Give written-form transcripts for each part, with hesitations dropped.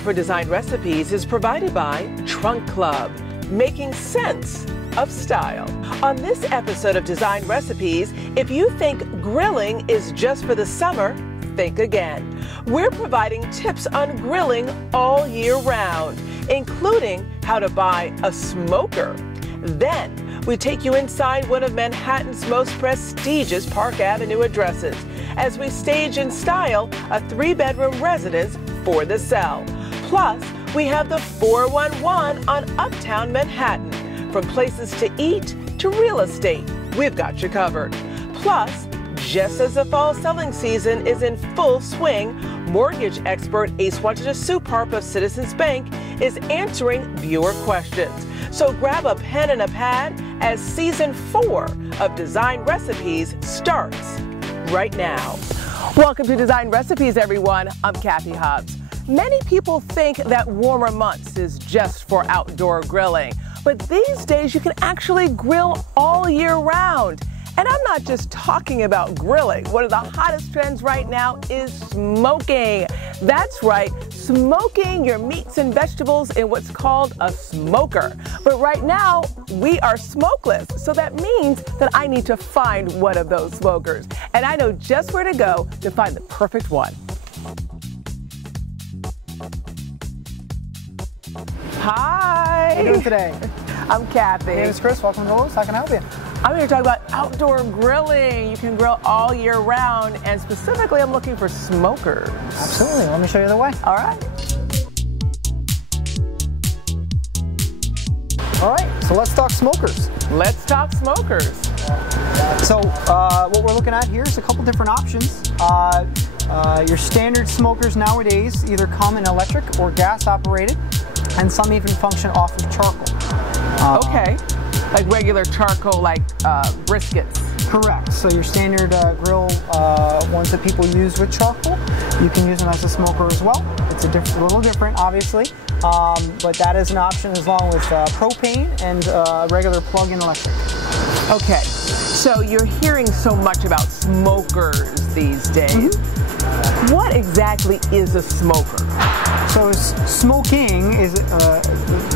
for Design Recipes is provided by Trunk Club, making sense of style. On this episode of Design Recipes, if you think grilling is just for the summer, think again. We're providing tips on grilling all year round, including how to buy a smoker. Then, we take you inside one of Manhattan's most prestigious Park Avenue addresses as we stage and style a 3-bedroom residence for the sell. Plus, we have the 411 on Uptown Manhattan. From places to eat to real estate, we've got you covered. Plus, just as the fall selling season is in full swing, mortgage expert Ace Wantagh Suparp of Citizens Bank is answering viewer questions. So grab a pen and a pad as season 4 of Design Recipes starts right now. Welcome to Design Recipes, everyone. I'm Cathy Hobbs. Many people think that warmer months is just for outdoor grilling, but these days you can actually grill all year round. And I'm not just talking about grilling. One of the hottest trends right now is smoking. That's right, smoking your meats and vegetables in what's called a smoker. But right now, we are smokeless. So that means that I need to find one of those smokers. And I know just where to go to find the perfect one. Hi. How are you doing today? I'm Cathy. My name is Chris. Welcome to Lowe's. How can I help you? I'm here to talk about outdoor grilling. You can grill all year round, and specifically I'm looking for smokers. Absolutely. Let me show you the way. All right. All right, so let's talk smokers. Let's talk smokers. So what we're looking at here is a couple different options. Your standard smokers nowadays either come in electric or gas operated, and some even function off of charcoal. Okay. Like regular charcoal, like briskets. Correct. So your standard grill ones that people use with charcoal, you can use them as a smoker as well. It's a little different, obviously, but that is an option as long with propane and regular plug-in electric. Okay. So you're hearing so much about smokers these days. Mm-hmm. What exactly is a smoker? So smoking is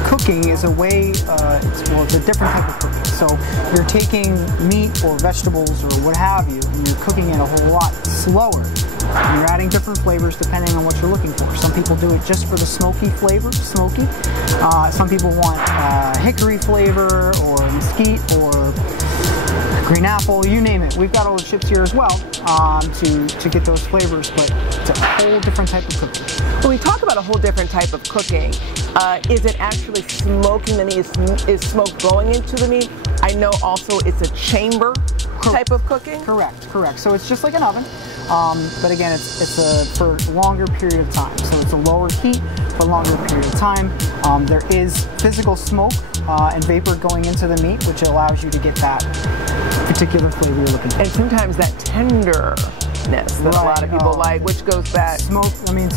cooking is a way. It's a different type of cooking. So you're taking meat or vegetables or what have you, and you're cooking it a whole lot slower. And you're adding different flavors depending on what you're looking for. Some people do it just for the smoky flavor, smoky. Some people want hickory flavor or mesquite or green apple, you name it. We've got all the chips here as well to get those flavors, but it's a whole different type of cooking. When we talk about a whole different type of cooking, is it actually smoking the meat? Is smoke going into the meat? I know also it's a chamber type of cooking? Correct. So it's just like an oven, but again, it's for a longer period of time. So it's a lower heat for a longer period of time. There is physical smoke and vapor going into the meat, which allows you to get that particular flavor you're looking for. And sometimes that tenderness that a lot of people like, which goes back. Smoking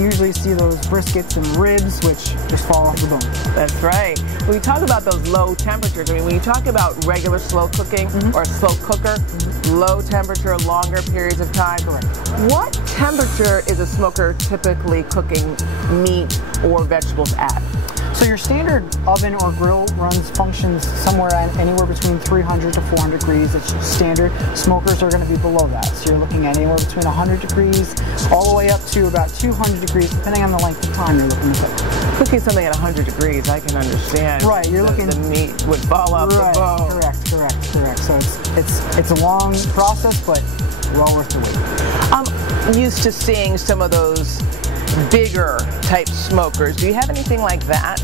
usually you see those briskets and ribs, which just fall off the bone. That's right. When you talk about those low temperatures, I mean, when you talk about regular slow cooking or slow cooker, low temperature, longer periods of time. Correct. What temperature is a smoker typically cooking meat or vegetables at? So your standard oven or grill functions somewhere at anywhere between 300 to 400 degrees. It's standard. Smokers are going to be below that. So you're looking at anywhere between 100 degrees all the way up to about 200 degrees, depending on the length of time you're looking to cook. Cooking something at 100 degrees, I can understand. Right, you're looking. The meat would fall off the bone. Correct. So it's a long process, but well worth the wait. I'm used to seeing some of those bigger type smokers. Do you have anything like that?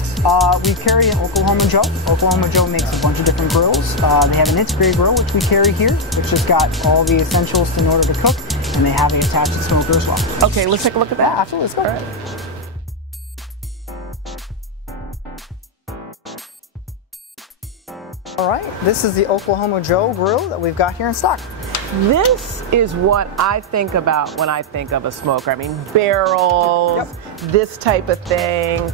We carry an Oklahoma Joe. Oklahoma Joe makes a bunch of different grills. They have an integrated grill, which we carry here, which has got all the essentials in order to cook, and they have the attached smoker as well. Okay, let's take a look at that. Yeah, absolutely. Let's go. All right. All right, this is the Oklahoma Joe grill that we've got here in stock. This is what I think about when I think of a smoker. I mean, barrels, this type of thing.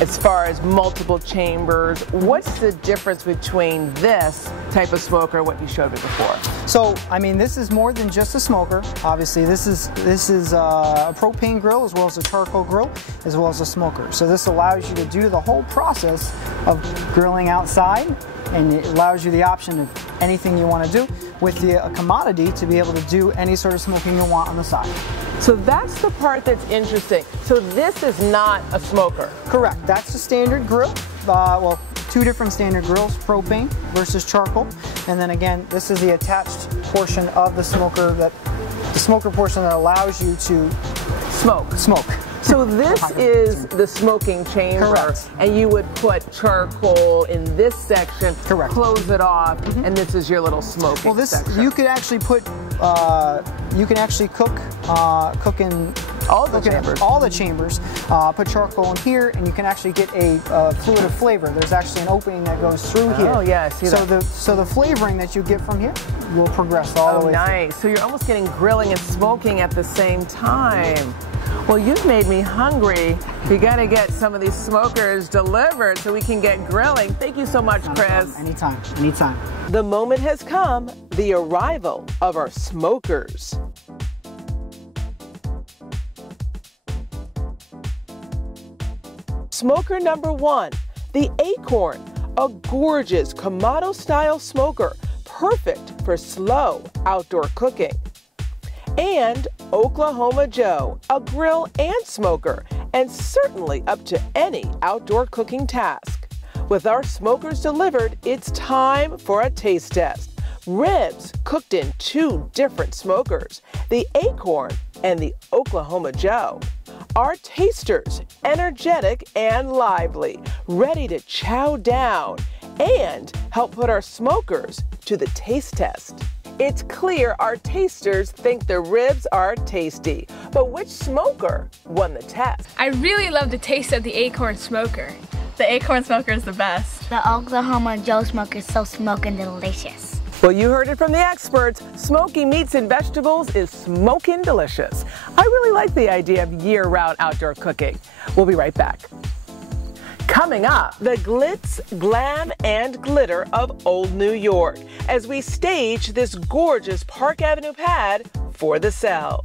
as far as multiple chambers. What's the difference between this type of smoker and what you showed me before? So, I mean, this is more than just a smoker. Obviously, this is a propane grill as well as a charcoal grill as well as a smoker. So this allows you to do the whole process of grilling outside, and it allows you the option of anything you want to do with a commodity to be able to do any sort of smoking you want on the side. So that's the part that's interesting. So this is not a smoker. Correct. That's the standard grill. Well, two different standard grills, propane versus charcoal. And then again, this is the attached portion of the smoker portion that allows you to smoke. So this is the smoking chamber. Correct. And you would put charcoal in this section, correct, close it off, and this is your little smoking section. You could actually put, you can actually cook in all the chambers. Put charcoal in here, and you can actually get a fluid of flavor. There's actually an opening that goes through here. Oh yeah, I see that. So the flavoring that you get from here will progress all the way nice. through. So you're almost getting grilling and smoking at the same time. Well, you've made me hungry. We got to get some of these smokers delivered so we can get grilling. Thank you so much, Chris. Anytime, anytime. The moment has come, the arrival of our smokers. Smoker number 1, the Acorn, a gorgeous Kamado-style smoker, perfect for slow outdoor cooking. And Oklahoma Joe, a grill and smoker, and certainly up to any outdoor cooking task. With our smokers delivered, it's time for a taste test. Ribs cooked in 2 different smokers, the Acorn and the Oklahoma Joe. Our tasters, energetic and lively, ready to chow down and help put our smokers to the taste test. It's clear our tasters think the ribs are tasty, but which smoker won the test? I really love the taste of the Acorn smoker. The Acorn smoker is the best. The Oklahoma Joe smoker is so smoking delicious. Well, you heard it from the experts. Smoky meats and vegetables is smoking delicious. I really like the idea of year-round outdoor cooking. We'll be right back. Coming up, the glitz, glam, and glitter of Old New York as we stage this gorgeous Park Avenue pad for the sale.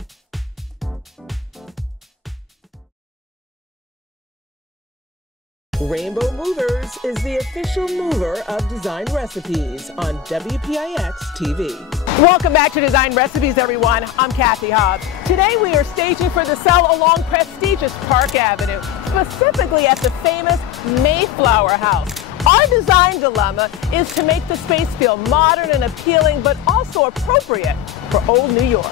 Rainbow Movers is the official mover of Design Recipes on WPIX TV. Welcome back to Design Recipes, everyone. I'm Cathy Hobbs. Today we are staging for the sale along prestigious Park Avenue, specifically at the famous Mayflower House. Our design dilemma is to make the space feel modern and appealing, but also appropriate for Old New York.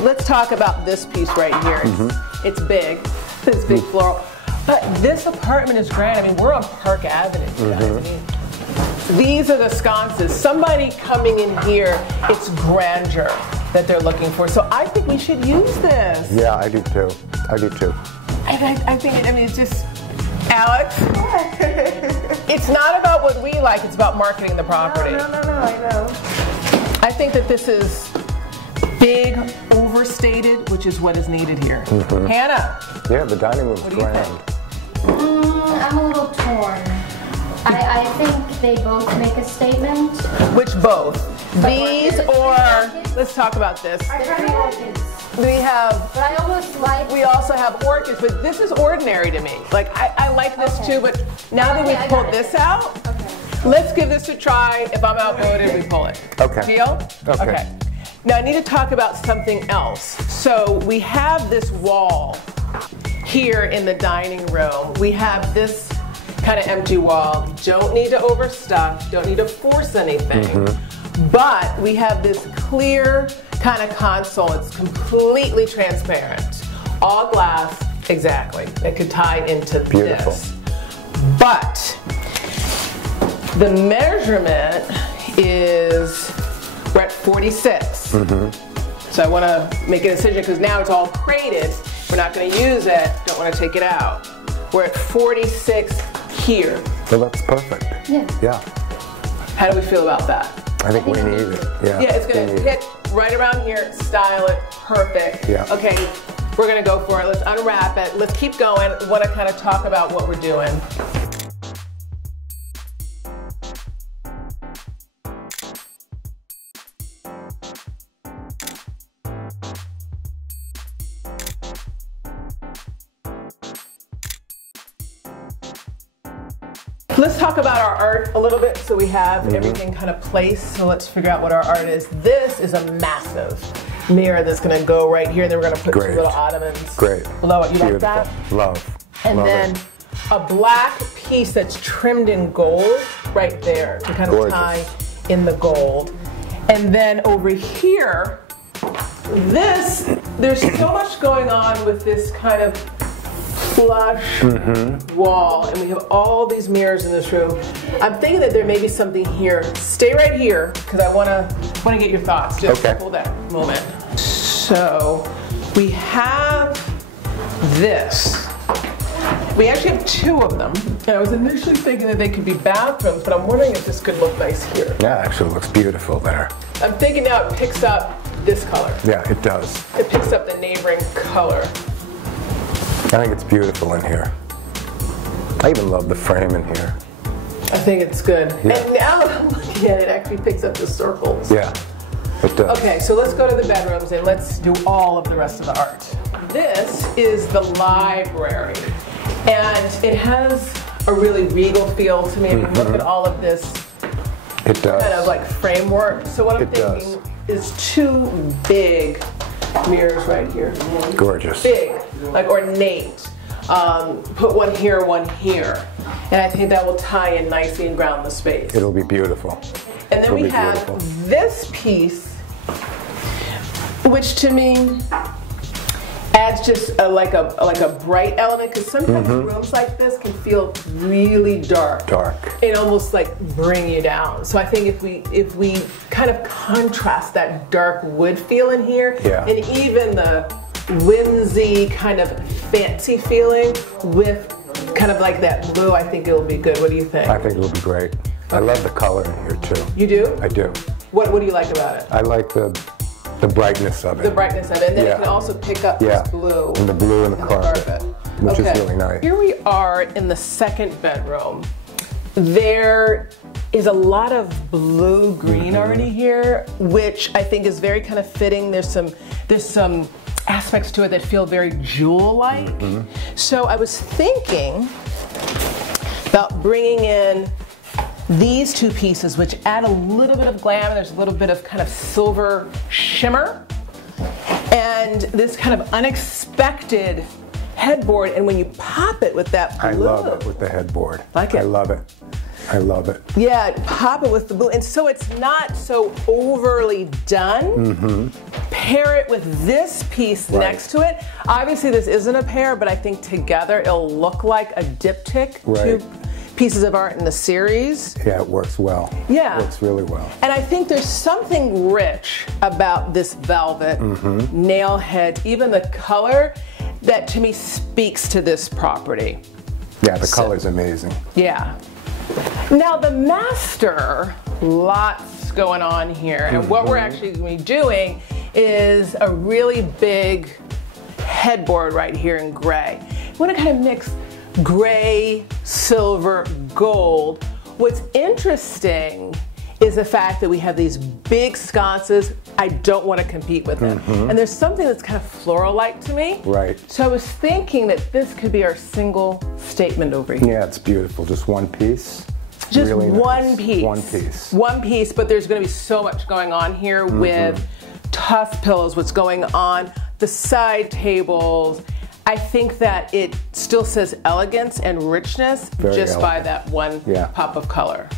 Let's talk about this piece right here. It's big, this big floral. But this apartment is grand. I mean, we're on Park Avenue. I mean, these are the sconces. Somebody coming in here, it's grandeur that they're looking for. So I think we should use this. Yeah, I do too. I do too. I think, it's just, Alex, it's not about what we like, it's about marketing the property. No, I know. I think that this is big, overstated, which is what is needed here. Hannah. Yeah, the dining room's grand. I'm a little torn. I think they both make a statement. Which both? These or, let's talk about this. We have, But I almost like... we also have orchids, but this is ordinary to me. Like, I like this too, but now that we've pulled this out, let's give this a try. If I'm outvoted, we pull it. Okay. Deal? Okay. Now I need to talk about something else. So we have this wall here in the dining room. We have this kind of empty wall. Don't need to overstuff, don't need to force anything. But we have this clear kind of console. It's completely transparent. All glass, exactly. It could tie into this. But the measurement is, we're at 46. So I want to make a decision because now it's all crated. We're not going to use it. Don't want to take it out. We're at 46 here. Well, that's perfect. Yeah. Yeah. How do we feel about that? I think we need it. Yeah. Yeah, it's going to We need it. hit right around here, style it, perfect. Yeah. Okay, we're going to go for it. Let's unwrap it. Let's keep going. I want to kind of talk about what we're doing. Let's talk about our art a little bit so we have everything kind of placed. So let's figure out what our art is. This is a massive mirror that's going to go right here. And then we're going to put Great. two little ottomans Great. below it. You Beautiful. like that? Love. And Love then it. a black piece that's trimmed in gold right there to kind of Gorgeous. tie in the gold. And then over here, there's so much going on with this kind of flush wall, and we have all these mirrors in this room. I'm thinking that there may be something here. Stay right here because I want to get your thoughts. Just Okay. hold that moment. So we have this. We actually have two of them. And I was initially thinking that they could be bathrooms, but I'm wondering if this could look nice here. Yeah, actually looks beautiful there. I'm thinking now it picks up this color. Yeah, it does. It picks up the neighboring color. I think it's beautiful in here. I even love the frame in here. I think it's good. Yeah. And now that I'm looking at it, it actually picks up the circles. Yeah, it does. Okay, so let's go to the bedrooms and let's do all of the rest of the art. This is the library, and it has a really regal feel to me. If you look at all of this It does. kind of like framework. So what I'm It does. thinking is two big mirrors right here. Gorgeous. Big, like ornate. Put one here, one here. And I think that will tie in nicely and ground the space. It'll be beautiful. And then It'll we be have beautiful. this piece, which to me adds just like a bright element, because sometimes rooms like this can feel really dark. Dark. It almost like bring you down. So I think if we kind of contrast that dark wood feel in here, Yeah. and even the whimsy kind of fancy feeling with kind of like that blue, I think it'll be good. What do you think? I think it'll be great. I love the color in here too. You do? I do. What do you like about it? I like the brightness of it. The brightness of it, and then Yeah. it can also pick up Yeah. this blue. And the blue and the carpet. Which is really nice. Here we are in the second bedroom. There is a lot of blue-green already here, which I think is very kind of fitting. There's some aspects to it that feel very jewel-like. So I was thinking about bringing in these two pieces, which add a little bit of glam. There's a little bit of kind of silver shimmer, and this kind of unexpected headboard. And when you pop it with that blue, I love it with the headboard. Like it? I love it. I love it. yeah, pop it with the blue, and so it's not so overly done. Pair it with this piece Right. next to it. Obviously, this isn't a pair, but I think together it'll look like a diptych. Right. Two pieces of art in the series. Yeah, it works well. Yeah. It works really well. And I think there's something rich about this velvet nail head, even the color, that to me speaks to this property. Yeah, the color's amazing. Yeah. Now the master, lots going on here. And what we're actually going to be doing is a really big headboard right here in gray. We want to kind of mix gray, silver, gold. What's interesting is the fact that we have these big sconces. I don't want to compete with them. And there's something that's kind of floral-like to me. Right. So I was thinking that this could be our single statement over here. Yeah, it's beautiful. Just one piece. Just Really nice. one piece. One piece. One piece, but there's going to be so much going on here with tuft pillows, what's going on, the side tables. I think that it still says elegance and richness Very just by elegant. that one Yeah. pop of color.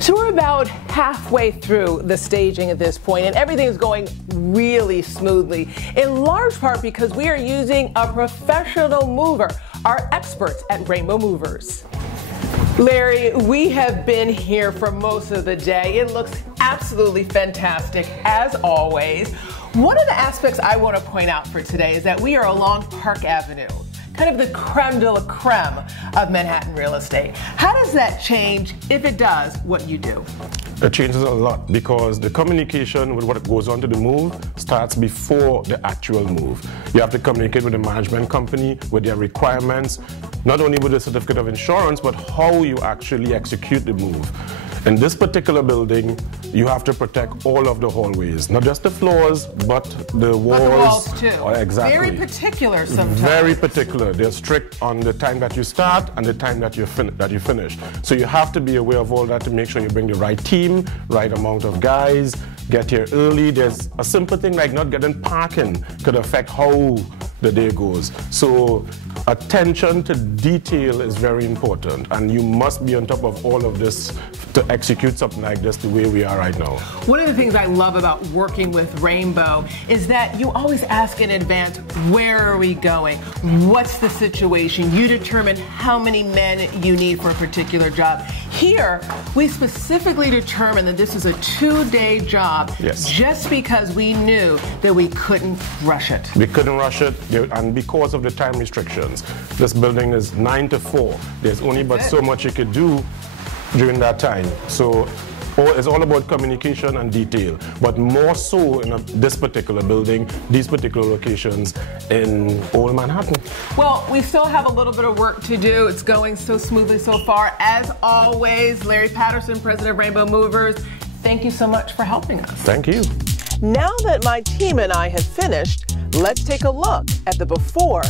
So we're about halfway through the staging at this point, and everything is going really smoothly, in large part because we are using a professional mover, our experts at Rainbow Movers. Larry, we have been here for most of the day. It looks absolutely fantastic, as always. One of the aspects I want to point out for today is that we are along Park Avenue, kind of the creme de la creme of Manhattan real estate. How does that change, if it does, what you do? It changes a lot because the communication with what goes on to the move starts before the actual move. You have to communicate with the management company, with their requirements, not only with the certificate of insurance, but how you actually execute the move. In this particular building, you have to protect all of the hallways, not just the floors, but the walls. But the walls too. Exactly. Very particular sometimes. Very particular. They're strict on the time that you start and the time that you finish. So you have to be aware of all that to make sure you bring the right team, right amount of guys, get here early. There's a simple thing like not getting parking could affect how the day goes. So attention to detail is very important, and you must be on top of all of this to execute something like this the way we are right now. One of the things I love about working with Rainbow is that you always ask in advance, where are we going? What's the situation? You determine how many men you need for a particular job. Here, we specifically determined that this is a 2-day job. Yes. Just because we knew that we couldn't rush it. We couldn't rush it, and because of the time restrictions. This building is 9 to 4. There's only but so much you could do during that time. So it's all about communication and detail, but more so in this particular building, these particular locations in Old Manhattan. Well, we still have a little bit of work to do. It's going so smoothly so far. As always, Larry Patterson, President of Rainbow Movers, thank you so much for helping us. Thank you. Now that my team and I have finished, let's take a look at the before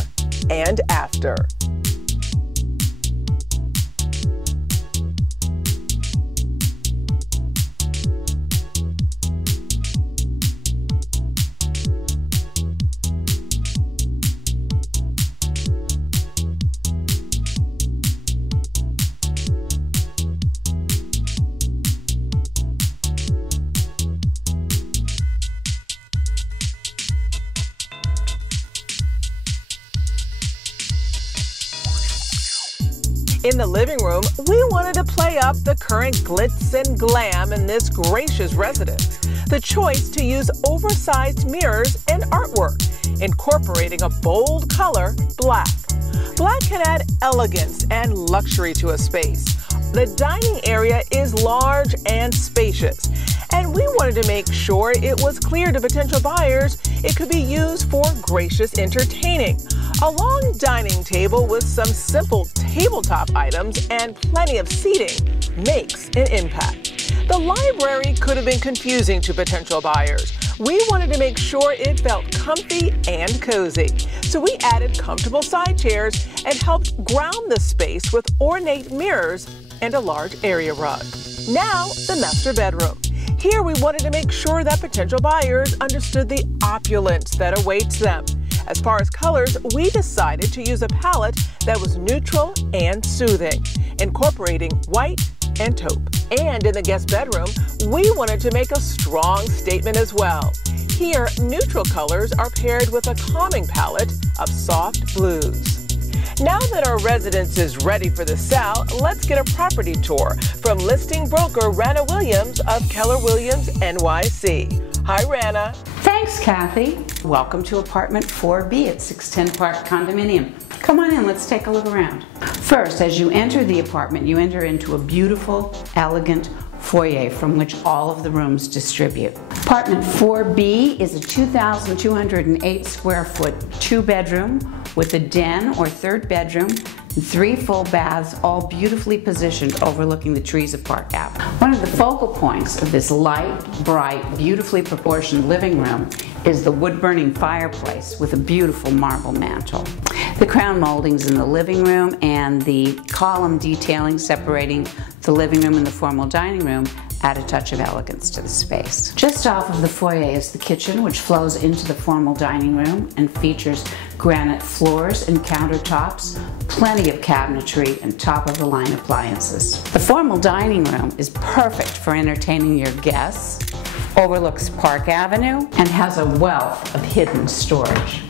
and after. In the living room, we wanted to play up the current glitz and glam in this gracious residence. The choice to use oversized mirrors and artwork, incorporating a bold color, black. Black can add elegance and luxury to a space. The dining area is large and spacious, and we wanted to make sure it was clear to potential buyers it could be used for gracious entertaining. A long dining table with some simple tabletop items and plenty of seating makes an impact. The library could have been confusing to potential buyers. We wanted to make sure it felt comfy and cozy, so we added comfortable side chairs and helped ground the space with ornate mirrors and a large area rug. Now, the master bedroom. Here we wanted to make sure that potential buyers understood the opulence that awaits them. As far as colors, we decided to use a palette that was neutral and soothing, incorporating white and taupe. And in the guest bedroom, we wanted to make a strong statement as well. Here, neutral colors are paired with a calming palette of soft blues. Now that our residence is ready for the sale, let's get a property tour from listing broker Rana Williams of Keller Williams NYC. Hi, Rana. Thanks, Cathy. Welcome to apartment 4B at 610 Park Condominium. Come on in, let's take a look around. First, as you enter the apartment, you enter into a beautiful, elegant foyer from which all of the rooms distribute. Apartment 4B is a 2,208 square foot 2-bedroom with a den or 3rd bedroom and 3 full baths, all beautifully positioned overlooking the trees of Park Avenue. One of the focal points of this light, bright, beautifully proportioned living room is the wood-burning fireplace with a beautiful marble mantel. The crown moldings in the living room and the column detailing separating the living room and the formal dining room add a touch of elegance to the space. Just off of the foyer is the kitchen, which flows into the formal dining room and features granite floors and countertops, plenty of cabinetry, and top-of-the-line appliances. The formal dining room is perfect for entertaining your guests, overlooks Park Avenue, and has a wealth of hidden storage.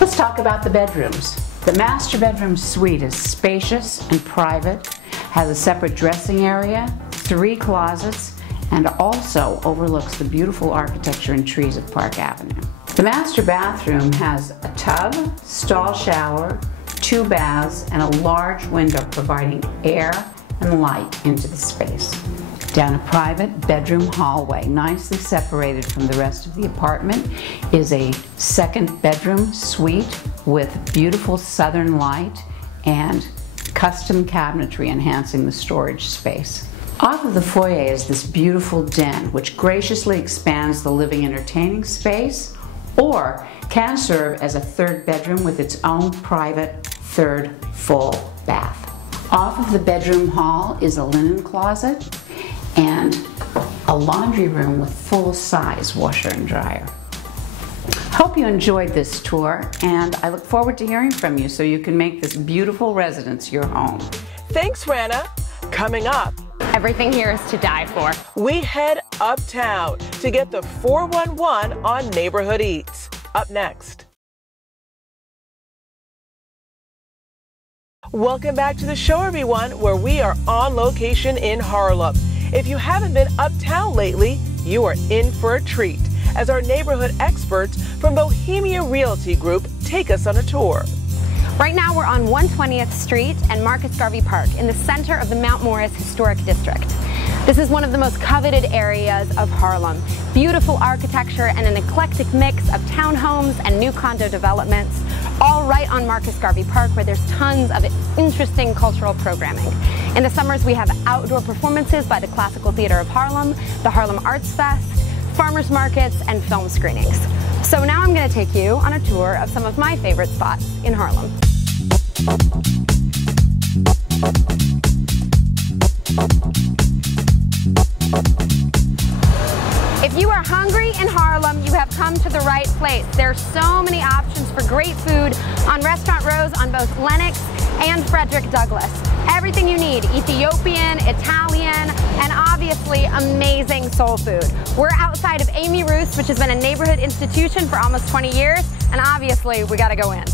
Let's talk about the bedrooms. The master bedroom suite is spacious and private, has a separate dressing area, 3 closets, and also overlooks the beautiful architecture and trees of Park Avenue. The master bathroom has a tub, stall shower, 2 baths, and a large window providing air and light into the space. Down a private bedroom hallway, nicely separated from the rest of the apartment, is a 2nd bedroom suite with beautiful southern light and custom cabinetry enhancing the storage space. Off of the foyer is this beautiful den, which graciously expands the living entertaining space, or can serve as a 3rd bedroom with its own private 3rd full bath. Off of the bedroom hall is a linen closet and a laundry room with full-size washer and dryer. Hope you enjoyed this tour, and I look forward to hearing from you so you can make this beautiful residence your home. Thanks, Rana. Coming up, everything here is to die for. We head uptown to get the 411 on Neighborhood Eats. Up next. Welcome back to the show, everyone, where we are on location in Harlem. If you haven't been uptown lately, you are in for a treat as our neighborhood experts from Bohemia Realty Group take us on a tour. Right now we're on 120th Street and Marcus Garvey Park in the center of the Mount Morris Historic District. This is one of the most coveted areas of Harlem. Beautiful architecture and an eclectic mix of townhomes and new condo developments, all right on Marcus Garvey Park, where there's tons of interesting cultural programming. In the summers, we have outdoor performances by the Classical Theater of Harlem, the Harlem Arts Fest, farmers markets, and film screenings. So now I'm going to take you on a tour of some of my favorite spots in Harlem. If you are hungry in Harlem, you have come to the right place. There's so many options for great food on Restaurant Rose on both Lenox and Frederick Douglass. Everything you need, Ethiopian, Italian, and obviously amazing soul food. We're outside of Amy Ruth's, which has been a neighborhood institution for almost 20 years, and obviously we gotta go in.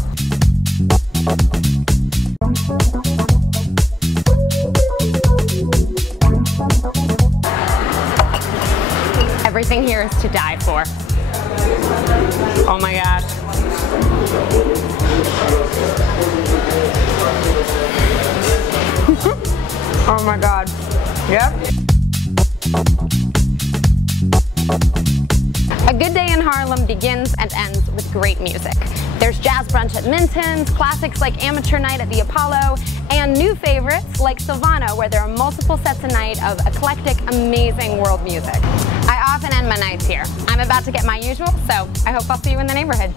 Everything here is to die for. Oh my gosh. Oh my God. Yep. A good day in Harlem begins and ends with great music. There's jazz brunch at Minton's, classics like Amateur Night at the Apollo, and new favorites like Silvano, where there are multiple sets a night of eclectic, amazing world music. I often end my nights here. I'm about to get my usual, so I hope I'll see you in the neighborhood.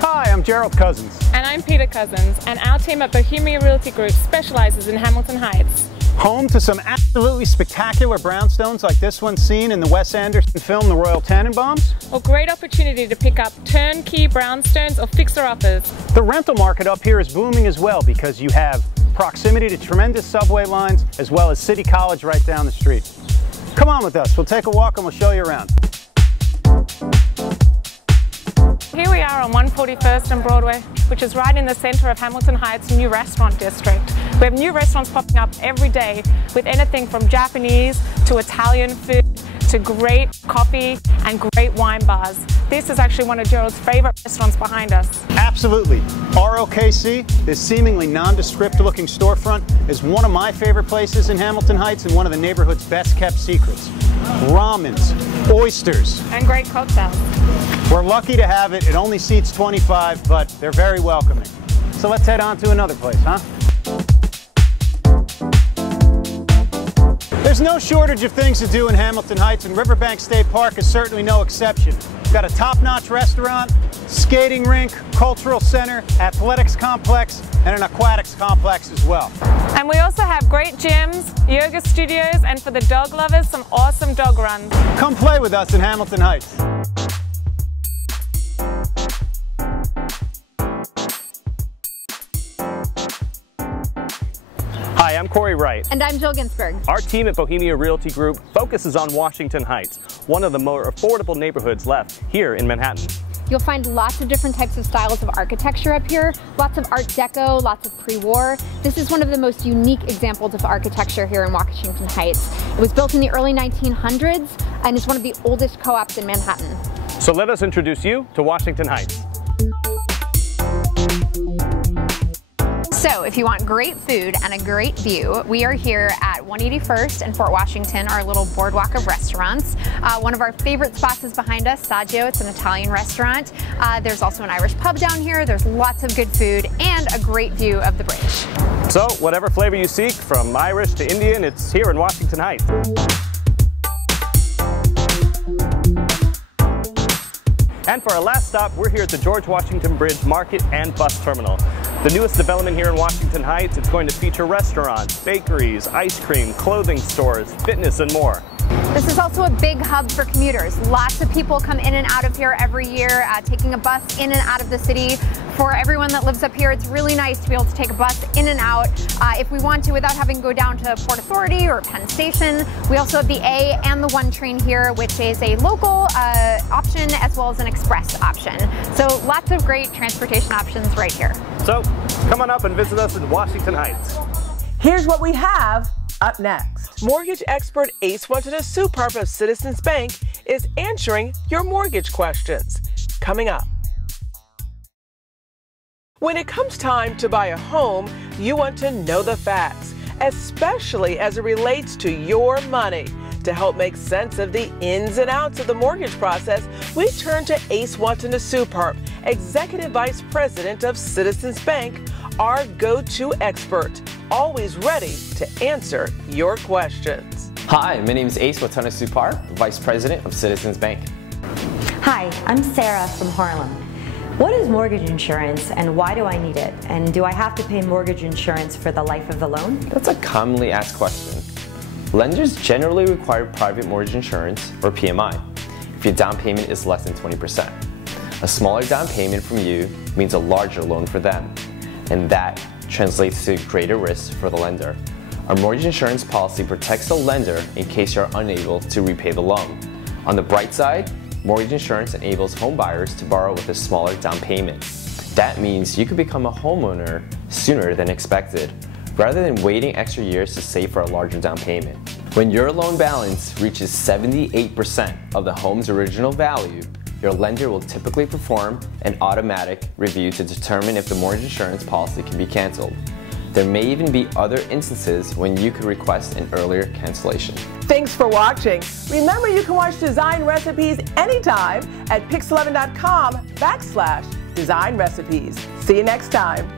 Hi, I'm Gerald Cousins. And I'm Peter Cousins, and our team at Bohemia Realty Group specializes in Hamilton Heights. Home to some absolutely spectacular brownstones like this one seen in the Wes Anderson film The Royal Tenenbaums. A great opportunity to pick up turnkey brownstones or fixer-uppers. The rental market up here is booming as well because you have proximity to tremendous subway lines as well as City College right down the street. Come on with us, we'll take a walk and we'll show you around. Here we are on 141st and Broadway, which is right in the center of Hamilton Heights' new restaurant district. We have new restaurants popping up every day with anything from Japanese to Italian food to great coffee and great wine bars. This is actually one of Gerald's favorite restaurants behind us. Absolutely. ROKC, this seemingly nondescript looking storefront, is one of my favorite places in Hamilton Heights and one of the neighborhood's best kept secrets. Ramens, oysters. And great cocktails. We're lucky to have it. It only seats 25, but they're very welcoming. So let's head on to another place, huh? There's no shortage of things to do in Hamilton Heights, and Riverbank State Park is certainly no exception. We've got a top-notch restaurant, skating rink, cultural center, athletics complex, and an aquatics complex as well. And we also have great gyms, yoga studios, and for the dog lovers, some awesome dog runs. Come play with us in Hamilton Heights. Hi, I'm Corey Wright. And I'm Jill Ginsberg. Our team at Bohemia Realty Group focuses on Washington Heights, one of the more affordable neighborhoods left here in Manhattan. You'll find lots of different types of styles of architecture up here, lots of Art Deco, lots of pre-war. This is one of the most unique examples of architecture here in Washington Heights. It was built in the early 1900s and is one of the oldest co-ops in Manhattan. So let us introduce you to Washington Heights. So if you want great food and a great view, we are here at 181st and Fort Washington, our little boardwalk of restaurants. One of our favorite spots is behind us, Saggio. It's an Italian restaurant. There's also an Irish pub down here. There's lots of good food and a great view of the bridge. So whatever flavor you seek, from Irish to Indian, it's here in Washington Heights. And for our last stop, we're here at the George Washington Bridge Market and Bus Terminal. The newest development here in Washington Heights, it's going to feature restaurants, bakeries, ice cream, clothing stores, fitness, and more. This is also a big hub for commuters. Lots of people come in and out of here every year, taking a bus in and out of the city. For everyone that lives up here, it's really nice to be able to take a bus in and out if we want to without having to go down to Port Authority or Penn Station. We also have the A and the 1 train here, which is a local option as well as an express option. So lots of great transportation options right here. So come on up and visit us in Washington Heights. Here's what we have up next. Mortgage expert Ace Supart of Citizens Bank is answering your mortgage questions. Coming up. When it comes time to buy a home, you want to know the facts, especially as it relates to your money. To help make sense of the ins and outs of the mortgage process, we turn to Ace Supart, Executive Vice President of Citizens Bank, our go-to expert, always ready to answer your questions. Hi, my name is Ace Supart, Vice President of Citizens Bank. Hi, I'm Sarah from Harlem. What is mortgage insurance and why do I need it? And do I have to pay mortgage insurance for the life of the loan? That's a commonly asked question. Lenders generally require private mortgage insurance, or PMI, if your down payment is less than 20%. A smaller down payment from you means a larger loan for them, and that translates to greater risk for the lender. Our mortgage insurance policy protects the lender in case you're unable to repay the loan. On the bright side, mortgage insurance enables home buyers to borrow with a smaller down payment. That means you could become a homeowner sooner than expected, rather than waiting extra years to save for a larger down payment. When your loan balance reaches 78% of the home's original value, your lender will typically perform an automatic review to determine if the mortgage insurance policy can be canceled. There may even be other instances when you could request an earlier cancellation. Thanks for watching. Remember, you can watch Design Recipes anytime at pix11.com/Design Recipes. See you next time.